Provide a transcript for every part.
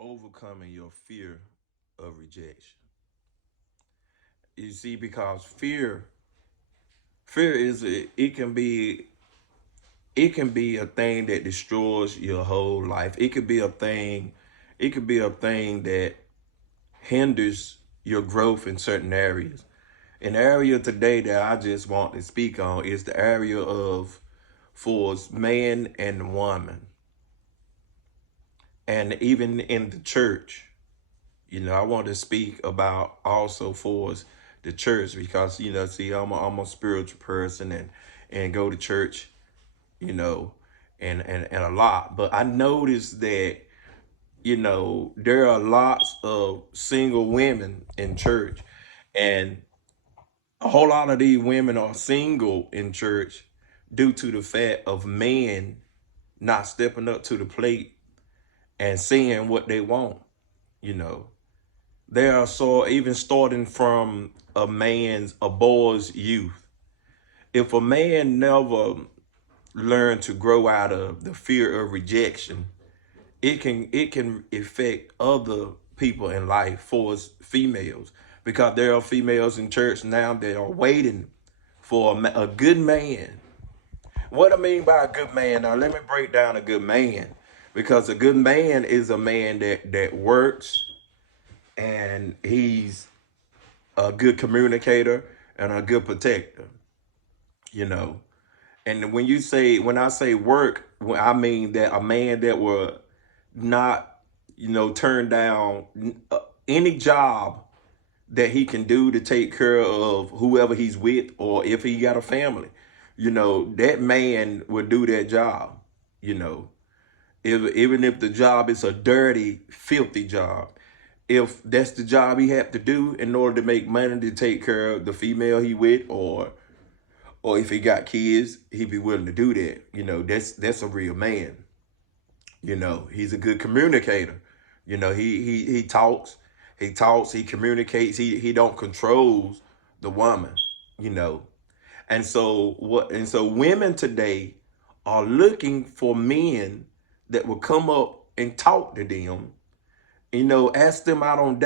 overcoming your fear of rejection. You see, because fear is it can be a thing that destroys your whole life. It could be a thing that hinders your growth in certain areas. An area today that I just want to speak on is the area of for man and woman, and even in the church. I want to speak about also for the church because see, I'm a spiritual person and go to church, you know, and a lot. But I noticed that there are lots of single women in church, and a whole lot of these women are single in church due to the fact of men not stepping up to the plate and saying what they want. You know, they are so even starting from a boy's youth. If a man never learned to grow out of the fear of rejection, it can affect other people in life for us females, because there are females in church now that are waiting for a good man. What I mean by a good man, now let me break down a good man, because a good man is a man that works, and he's a good communicator and a good protector, you know. And when I say work, I mean that a man that will not, turn down any job that he can do to take care of whoever he's with, or if he got a family. That man would do that job. You know, even if the job is a dirty, filthy job, if that's the job he have to do in order to make money to take care of the female he with, or if he got kids, he'd be willing to do that. That's a real man. He's a good communicator. He talks, he communicates, he don't controls the woman, you know. And so women today are looking for men that will come up and talk to them. Ask them out on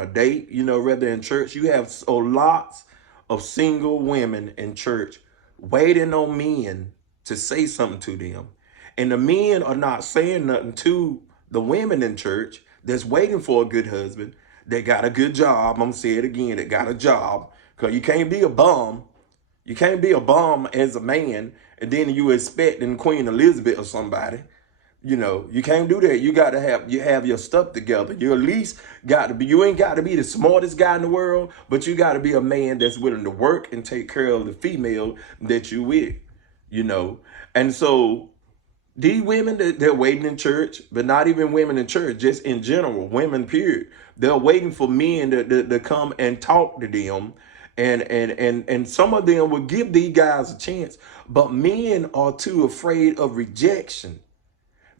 a date. Rather in church, you have so lots of single women in church waiting on men to say something to them, and the men are not saying nothing to the women in church that's waiting for a good husband that got a good job. I'm gonna say it again, that got a job, because you can't be a bum. You can't be a bum as a man and then you expecting Queen Elizabeth or somebody. You can't do that. You have your stuff together. You at least got to be, you ain't got to be the smartest guy in the world, but you got to be a man that's willing to work and take care of the female that you with, you know. And so these women, they're waiting in church, but not even women in church, just in general, women, period. They're waiting for men to come and talk to them. And some of them will give these guys a chance, but men are too afraid of rejection.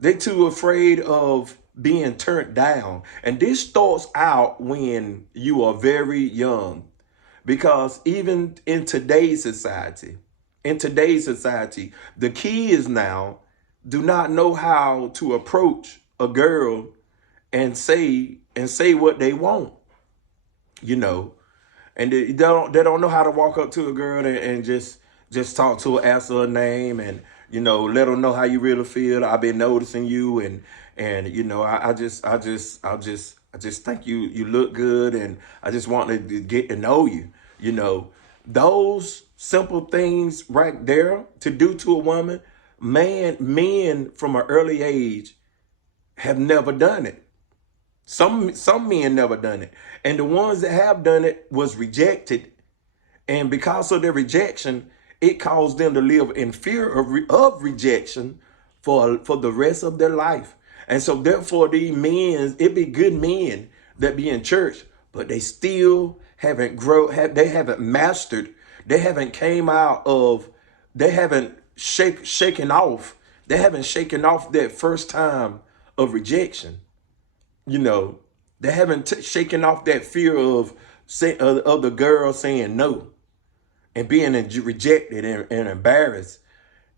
They're too afraid of being turned down. And this starts out when you are very young. Because even in today's society, the kids now do not know how to approach a girl and say what they want, you know. And they don't know how to walk up to a girl and just talk to her, ask her name, and let her know how you really feel. I've been noticing you, and I just think you look good, and I just want to get to know you. Those simple things right there to do to a woman, men from an early age have never done it. Some men never done it, and the ones that have done it was rejected, and because of their rejection, it caused them to live in fear of rejection for the rest of their life. And so therefore, these men, it be good men that be in church, but they still haven't they haven't mastered, they haven't came out of, they haven't shaken off that first time of rejection. you know, they haven't shaken off that fear of the girl saying no and being rejected and embarrassed.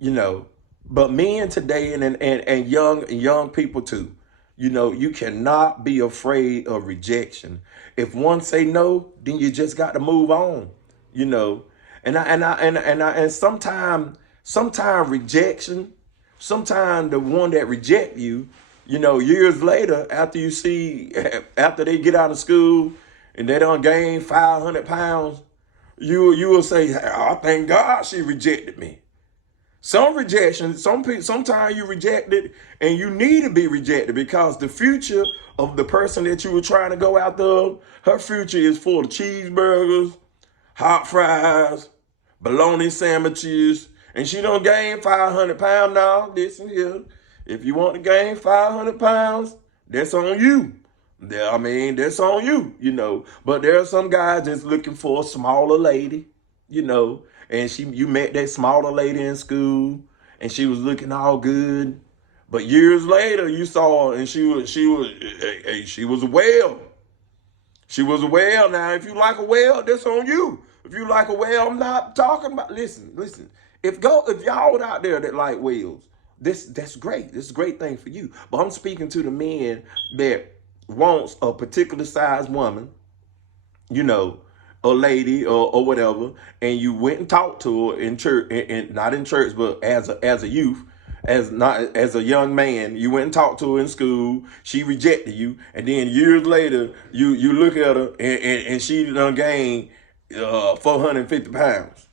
you know. But men today and young people too, You know, you cannot be afraid of rejection. If one say no, then you just got to move on. You know, and sometime rejection, sometime the one that reject you, you know, years later after you see after they get out of school and they done gain 500 pounds, you will say, I thank God she rejected me. Some rejection, sometimes you reject it and you need to be rejected because the future of the person that you were trying to go after, her future is full of cheeseburgers, hot fries, bologna sandwiches, and she don't gain 500 pounds now. Listen here, if you want to gain 500 pounds, that's on you. I mean, that's on you, you know. But there are some guys that's looking for a smaller lady, you know, and you met that smaller lady in school, and she was looking all good. But years later, you saw her, and she was a whale. She was a whale. Now, if you like a whale, that's on you. If you like a whale, I'm not talking about. Listen. If y'all out there that like whales, that's great. This is a great thing for you. But I'm speaking to the men that wants a particular size woman, you know, a lady or whatever, and you went and talked to her in church, and not in church, but as a youth, as a young man, you went and talked to her in school. She rejected you, and then years later, you look at her and she done gained 450 pounds,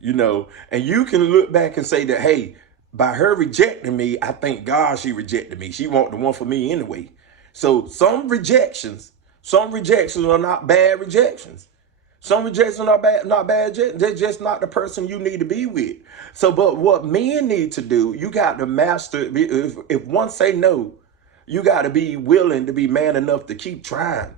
you know, and you can look back and say that, hey, by her rejecting me, I thank God she rejected me. She want the one for me anyway. So some rejections are not bad rejections. Some rejections are not bad. They're just not the person you need to be with. So, but what men need to do, you got to master. If one say no, you got to be willing to be man enough to keep trying.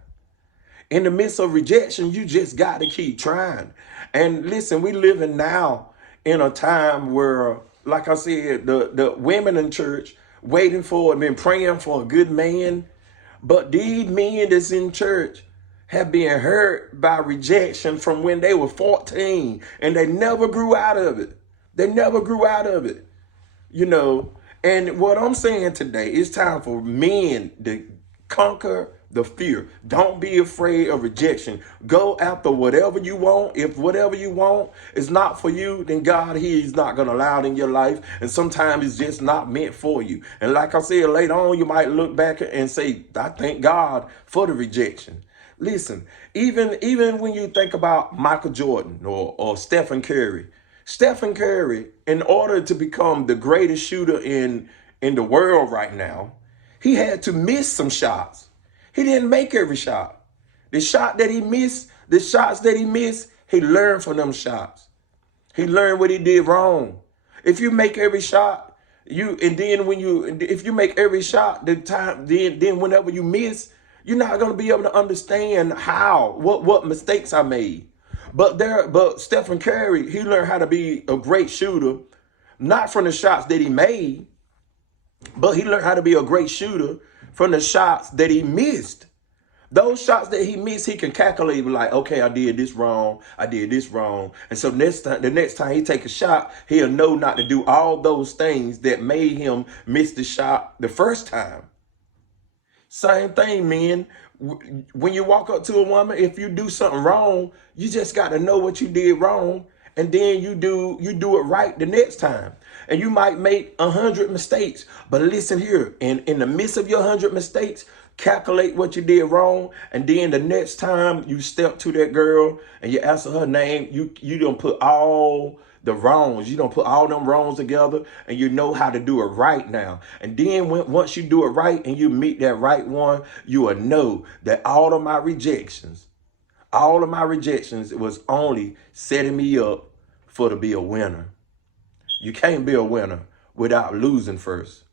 In the midst of rejection, you just got to keep trying. And listen, we living now in a time where, like I said, the women in church waiting for and been praying for a good man. But these men that's in church have been hurt by rejection from when they were 14, and they never grew out of it. They never grew out of it, you know. And what I'm saying today, it's time for men to conquer the fear. Don't be afraid of rejection. Go after whatever you want. If whatever you want is not for you, then God, He's not going to allow it in your life. And sometimes it's just not meant for you. And like I said, later on, you might look back and say, I thank God for the rejection. Listen, even when you think about Michael Jordan or Stephen Curry, in order to become the greatest shooter in the world right now, he had to miss some shots. He didn't make every shot. The shots that he missed, he learned from them shots. He learned what he did wrong. If you make every shot, if you make every shot, then whenever you miss, you're not going to be able to understand what mistakes I made. But Stephen Curry, he learned how to be a great shooter, not from the shots that he made, but he learned how to be a great shooter from the shots that he missed. Those shots that he missed, he can calculate, like, okay, I did this wrong. And so the next time he take a shot, he'll know not to do all those things that made him miss the shot the first time. Same thing, men. When you walk up to a woman, if you do something wrong, you just got to know what you did wrong, and then you do it right the next time. And you might make 100 mistakes, but listen here, in the midst of your 100 mistakes, calculate what you did wrong, and then the next time you step to that girl and you answer her name, you don't put all the wrongs, you don't put all them wrongs together, and you know how to do it right now. And then once you do it right and you meet that right one, you will know that all of my rejections was only setting me up for to be a winner. You can't be a winner without losing first.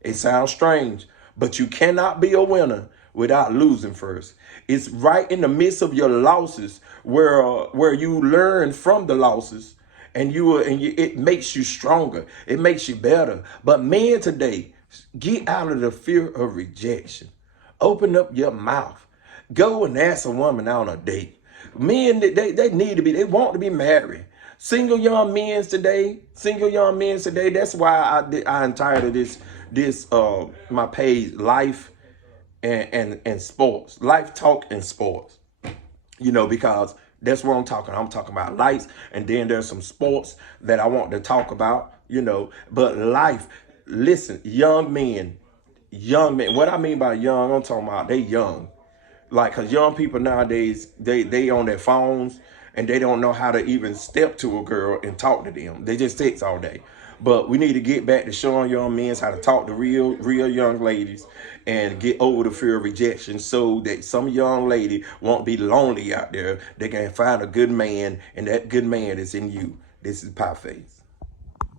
It sounds strange, but you cannot be a winner without losing first. It's right in the midst of your losses where you learn from the losses, and it makes you stronger. It makes you better. But men today, get out of the fear of rejection. Open up your mouth. Go and ask a woman on a date. Men, they want to be married. Single young men today, that's why I entitled this my page, Life and sports, life talk and sports, because that's what I'm talking. I'm talking about lights, and then there's some sports that I want to talk about, but life. Listen, young men. What I mean by young, I'm talking about they young. Like, cause young people nowadays, they on their phones and they don't know how to even step to a girl and talk to them. They just text all day. But we need to get back to showing young men how to talk to real young ladies and get over the fear of rejection, so that some young lady won't be lonely out there. They can find a good man, and that good man is in you. This is Pie Face.